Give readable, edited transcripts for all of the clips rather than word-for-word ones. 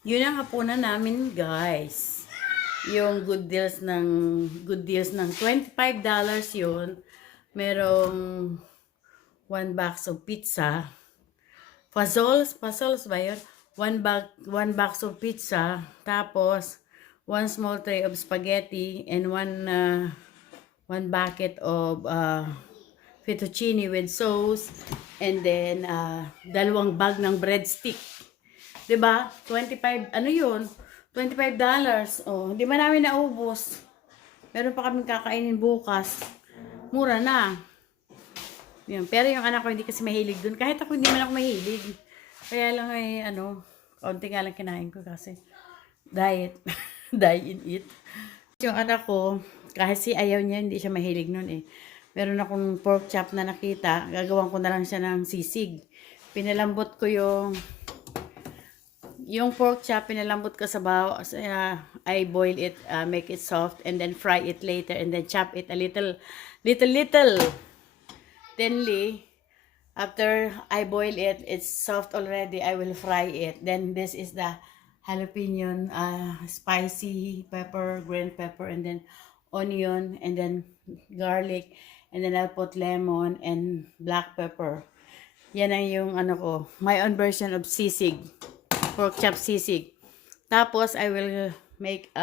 Yun ang hapunan namin, guys. Yung good deals ng $25 yun. Merong one box of pizza. Fazols ba yun? One box of pizza. Tapos, one small tray of spaghetti and one bucket of fettuccine with sauce. And then, dalawang bag ng breadstick. 'Di ba? 25, ano 'yun? $25. Oh, hindi man namin naubos. Meron pa kaming kakainin bukas. Mura na. Yun. Pero yung anak ko hindi kasi mahilig dun. Kahit ako hindi man ako mahilig. Kaya lang ay konti nga lang kinain ko kasi diet. Die in it. Yung anak ko, kasi ayaw niya, hindi siya mahilig nun eh. Meron akong pork chop na nakita. Gagawan ko na lang siya ng sisig. Pinalambot ko yung pork chop, pinalambot ko sa baw. I boil it, make it soft, and then fry it later, and then chop it a little thinly. After I boil it, it's soft already. I will fry it. Then this is the jalapeno, spicy pepper, green pepper, and then onion, and then garlic, and then I'll put lemon and black pepper. Yan ang yung my own version of sisig. Pork chop sisig. Tapos, I will make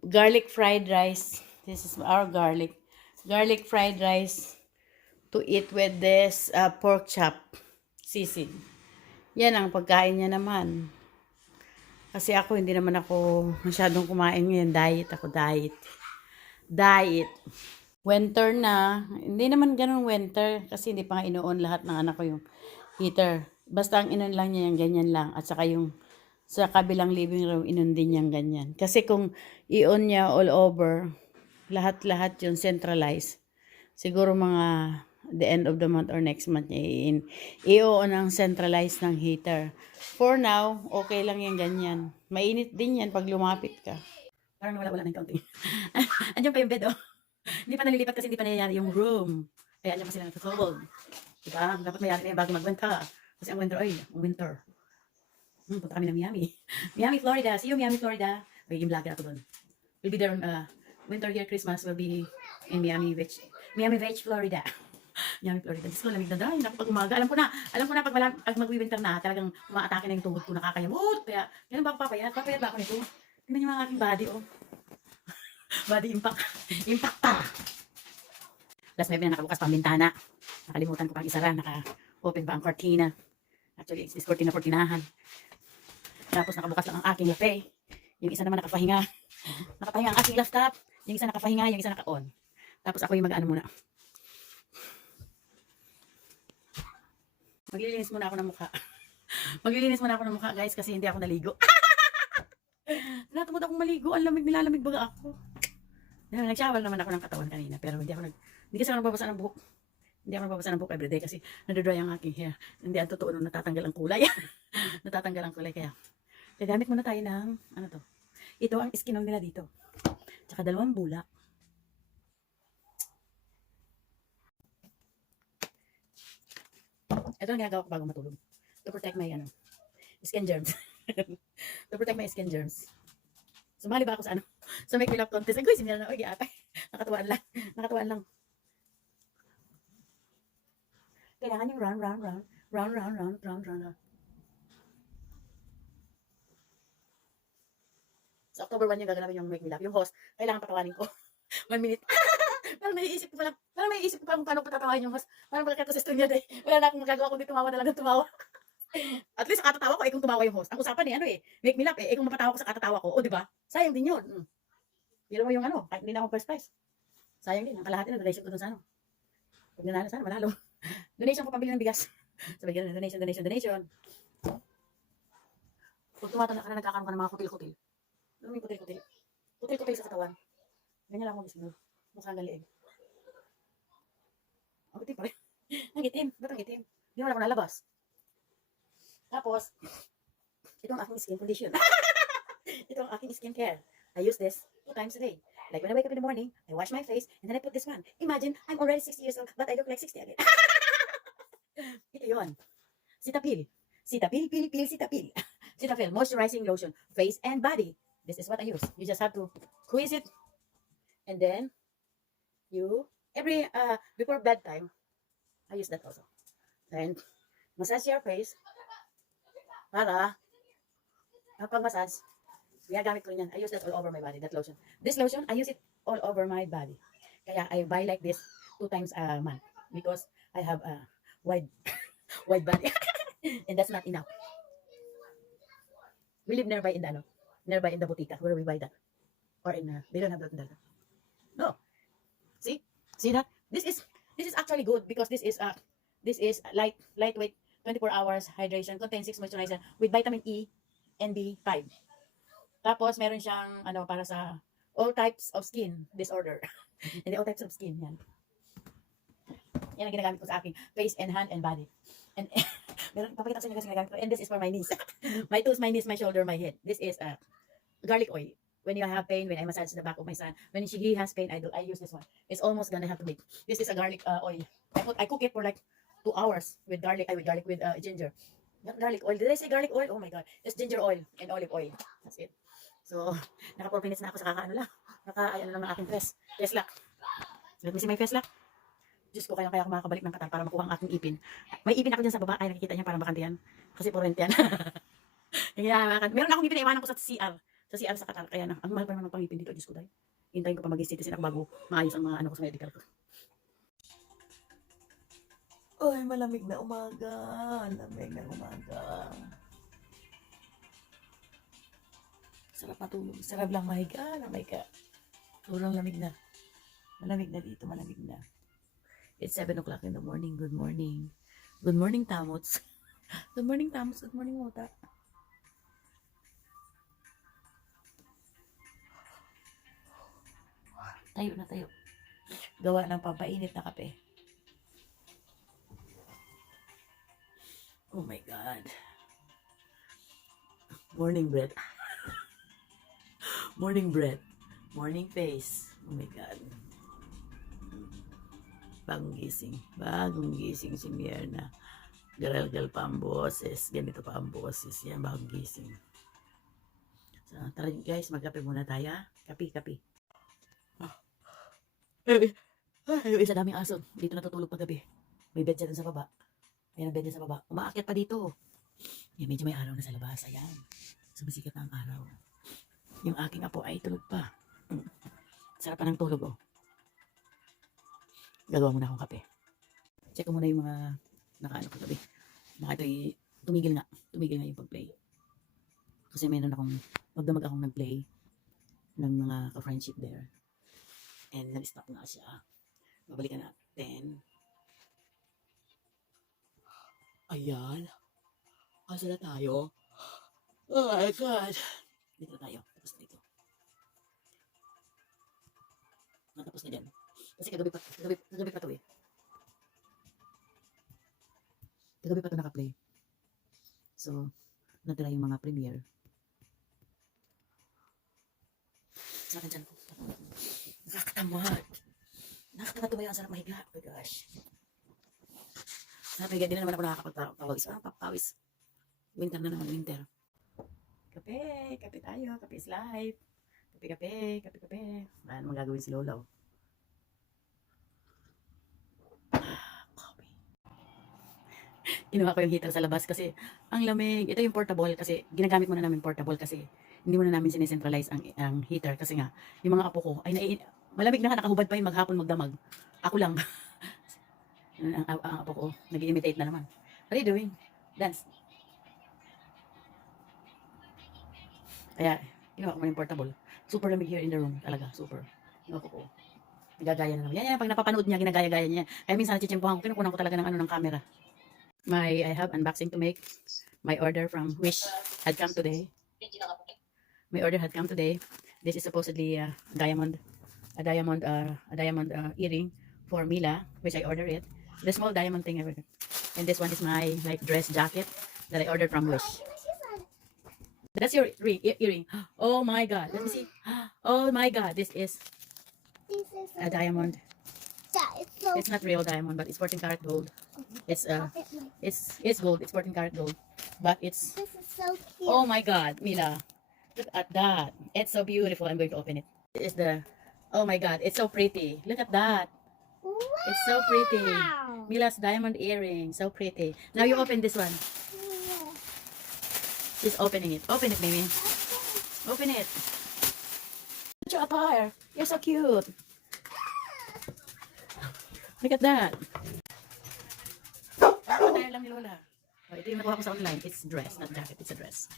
garlic fried rice. This is our garlic. Garlic fried rice to eat with this pork chop sisig. Yan ang pagkain niya naman. Kasi ako, hindi naman ako masyadong kumain ngayon. Diet ako, diet. Diet. Winter na. Hindi naman ganun winter. Kasi hindi pa nga ino-on lahat ng anak ko yung heater. Basta ang inon lang niya yung ganyan lang. At saka yung sa kabilang living room, inon din niyang ganyan. Kasi kung i-on niya all over, lahat-lahat yung centralized. Siguro mga the end of the month or next month niya i-on ang centralized ng heater. For now, okay lang yung ganyan. Mainit din yan pag lumapit ka. Parang wala-wala ng kaunti. Andiyan pa yung bed, oh. Hindi pa nalilipat kasi hindi pa nangyayari yung room. Kaya andiyan pa sila nagsasold. Diba? Dapat mayari na yung bago mag-winter. Kasi ang winter. Punta kami ng Miami. Miami, Florida. See you, Miami, Florida. Magiging vlogger ako doon. We'll be there on winter here, Christmas. We'll be in Miami Beach, Florida. Miami, Florida. Diyos ko, lamig na dahil. Pag umaga, alam ko na pag mag-winter na, talagang umaatake na yung tuhod ko, nakakayamot. Kaya, ganun ba ako papayat? Papayat ba ako nito? Tingnan niyo mga aking body, oh. Body impact. Impact pa. Last maybe na nakabukas pa ang bintana. Nakalimutan ko pang isara. Naka-open pa ang cortina. Actually, it's this cortinahan. Tapos nakabukas lang ang aking lape. Yung isa naman nakapahinga. Nakapahinga ang aking laptop. Yung isa nakapahinga, yung isa naka-on. Tapos ako yung mag-ano muna. Maglilinis muna ako ng mukha. Maglilinis muna ako ng mukha, guys, kasi hindi ako naligo. Tinatamad akong maligo. Ang lamig, nilalamig baga ako. Nag-shower naman ako ng katawan kanina, pero hindi kasi ako nagbabasa ng buhok. Hindi ako nagbabasa ng buhok everyday kasi nadodry ang aking hair. Hindi ang totoo nung natatanggal ang kulay. Natatanggal ang kulay kaya. Gagamit muna tayo ng, ano to? Ito ang skin nila dito. Tsaka 2 bulak. Ito ang ginagawa ko bago matulog. To protect my, skin germs. To protect my skin germs. Sumali ba ako sa sa make me laugh contest? Ay, sinira na, oy, ate. Nakatuwaan lang. Nakatuwaan lang. Kailangan yung round. Sa October 1 yung gaganapin yung make me laugh. Yung host, kailangan patawanin ko. 1 minute. Parang naiisip ko pa kung paano patatawain yung host. Parang pagkat ko sa studio day. Wala na akong magagawa kundi tumawa na lang ng tumawa. At least ang katatawa ko, kung tumawa yung host. Ang usapan make me laugh kung mapatawa ko sa katatawa ko, o diba? Sayang din yun. Hindi mo yung kahit hindi na ako first prize. Sayang din, ang kalahati na donation ko dun sa Pag nanalo sana, manalo. Donation ko pambili ng bigas. Sabi ganun, donation. Pag tumatanda ka na, nagkakaroon ka ng mga kutil-kutil. Ano yung kutil-kutil? Kutil-kutil sa katawan. Ganyan lang ako gusto. Mukhang galiin. Ang itim pa rin. Ang itim. Ba't ang itim? Hindi naman ako nalabas. Tapos, ito ang aking skin condition. Ito ang aking skin care. I use this 2 times a day. Like when I wake up in the morning, I wash my face, and then I put this one. Imagine, I'm already 60 years old, but I look like 60 again. Ito yun. Sitapil. Sitapil. Cetaphil moisturizing lotion, face and body. This is what I use. You just have to squeeze it, and then you every before bedtime, I use that also. Then massage your face para kapag massage, ginagamit ko rin yan. I use that all over my body, that lotion. This lotion, I use it all over my body. Kaya I buy like this 2 times a month because I have a wide wide body. And that's not enough. We live nearby in the nearby in the botica where we buy that. Or in they don't have that in the no. See that? This is actually good because this is lightweight 24 hours hydration, contains 6 moisturizer with vitamin E and B5. Tapos meron siyang para sa all types of skin disorder. Hindi all types of skin yan. Yan ang ginagamit ko sa aking face and hand and body. And meron papakita ko sa inyo kasi ginagamit ko. And this is for my knees. My toes, my knees, my shoulder, my head. This is garlic oil. When you have pain, when I massage the back of my son, when he has pain, I use this one. It's almost gonna have to make. This is a garlic oil. I cook it for like 2 hours with garlic with ginger. Not garlic oil. Did I say garlic oil? Oh my god. It's ginger oil and olive oil. That's it. So, naka 4 minutes na ako sa kakaano lang. Naka-ayan lang ng aking face lock. So, let me see my face lock. Diyos ko, kaya ako makakabalik ng Qatar para makuha ang aking ipin. May ipin ako dyan sa baba. Ay, nakikita niya parang bakante yan. Kasi for rent yan. Meron akong ipin na iwanan ko sa CR. Sa CR sa Qatar. Kaya ang mahal pa naman ng pangipin dito. Diyos ko dahil. Hintayin ko pa mag-citizen ako bago maayos ang mga ko sa medical ko. Ay, malamig na umaga. Lamig na umaga. Sarap matulog. Sarap lang mahiga. Mahiga. Sobrang lamig na. Malamig na dito. Malamig na. It's 7 o'clock in the morning. Good morning. Good morning, Tamots. Good morning, Tamots. Good morning, Mota. Tayo na tayo. Gawa ng pampainit na kape. Oh my God. Morning bread. Morning bread. Morning face. Oh my God. Bagong gising si Mierna. Garal-gal pa ang boses. Ganito pa ang boses. Yan, bagong gising. So, tara guys, magkape muna tayo. Kape. Yung isa daming aso. Dito natutulog paggabi. May bed siya dun sa baba. Ayan ang bed niya sa baba. Umaakyat pa dito. Yan, medyo may araw na sa labas. Ayan. Sumisikat na ang araw. Yung aking apo ay tulog pa. Sarap pa ng tulog, oh. Gagawa muna akong kape. Check ko muna yung mga nakaano ko gabi. Baka ito'y tumigil nga yung pag-play. Kasi meron akong, magdamag akong nag-play ng mga ka-friendship there. And nag-stop nga siya. Babalikan natin. Ayan. Asa na tayo? Oh my God. Dito na tayo. Tapos dito. Natapos na dyan. Kasi kagabi pa to eh. Kagabi pa to naka-play. So, natira yung mga premiere. Sa akin dyan. Nakakatamad. Nakakatumayo. Ang sarap mahiga. Oh my gosh. Sarap mahiga. Di na naman ako nakakapagpawis. Papawis. Winter na naman. Winter. Kape tayo. Kape is life. Kape. Ano naman gagawin si Lola? Coffee. Kinuha ko yung heater sa labas kasi ang lamig. Ito yung portable kasi ginagamit muna namin portable kasi hindi muna namin sinecentralize ang heater kasi nga yung mga apo ko ay malamig na nga, nakahubad pa yun maghapon magdamag. Ako lang. ang apo ko nag-imitate na naman. What are you doing? Dance. Kaya kinuha ko muna yung portable. Super lamig here in the room. Talaga, super. Kinuha ko. Nagagaya na naman. Yan, pag napapanood niya, ginagaya-gaya niya. Kaya minsan nachichimpuhan ko, kinukunan ko talaga ng camera. I have unboxing to make. My order from Wish had come today. My order had come today. This is supposedly a diamond earring for Mila, which I ordered it. The small diamond thing ever. And this one is my dress jacket that I ordered from Wish. That's your earring. Oh my God. Let me see. Oh my God. This is a diamond. It's not real diamond, but it's 14 karat gold. It's gold. It's 14 karat gold, but it's so cute. Oh my God, Mila. Look at that. It's so beautiful. I'm going to open it. It is the, oh my God, it's so pretty. Look at that. It's so pretty. Wow. Mila's diamond earring. So pretty. Now you open this one. She's opening it. Open it, baby. Open it. Put your attire. You're so cute. Look at that. Attire lang ni Lola. Oh, ito yung nakuha ko sa online. It's dress, not jacket. It's a dress.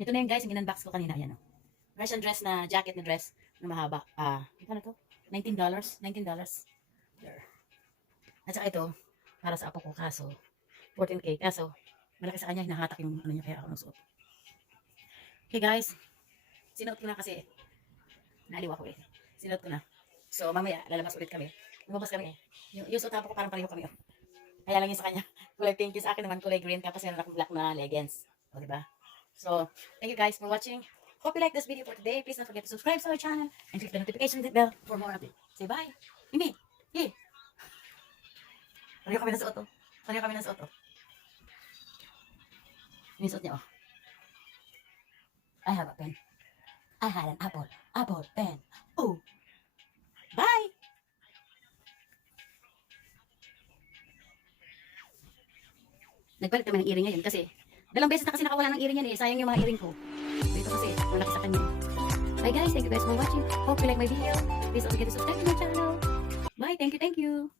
Ito na yun guys, yung in-unbox ko kanina. Ayan o. Version dress na jacket na dress na mahaba. Ano to? $19? $19. There. At saka ito, para sa apo ko, kaso 14K. Kaso, malaki sa kanya, hinahatak yung ano niya, kaya ako nasuot. Okay guys, sinuot ko na kasi, naliw ako eh. Sinuot ko na. So, mamaya, lalabas ulit kami. Lumabas kami eh. Yung suot apo ko parang pareho kami oh. Kaya lang yun sa kanya. Kulay pink, yung sa akin naman kulay green, tapos meron akong black na leggings. O, diba? So, thank you guys for watching. Hope you like this video for today. Please don't forget to subscribe to our channel and click the notification bell for more updates. Say bye. Hindi. Hey. Pareho kami na suot oh. Pareho kami na suot oh. Yung suot niya oh. I have a pen. I had an apple. Apple pen. Oh. Bye. Nagpalit kami ng earring ngayon kasi dalawang beses na kasi nakawala ng earring yan eh. Sayang yung mga earring ko. Dito kasi malaki sa kanya. Bye guys. Thank you guys for watching. Hope you like my video. Please don't forget to subscribe to my channel. Bye. Thank you. Thank you.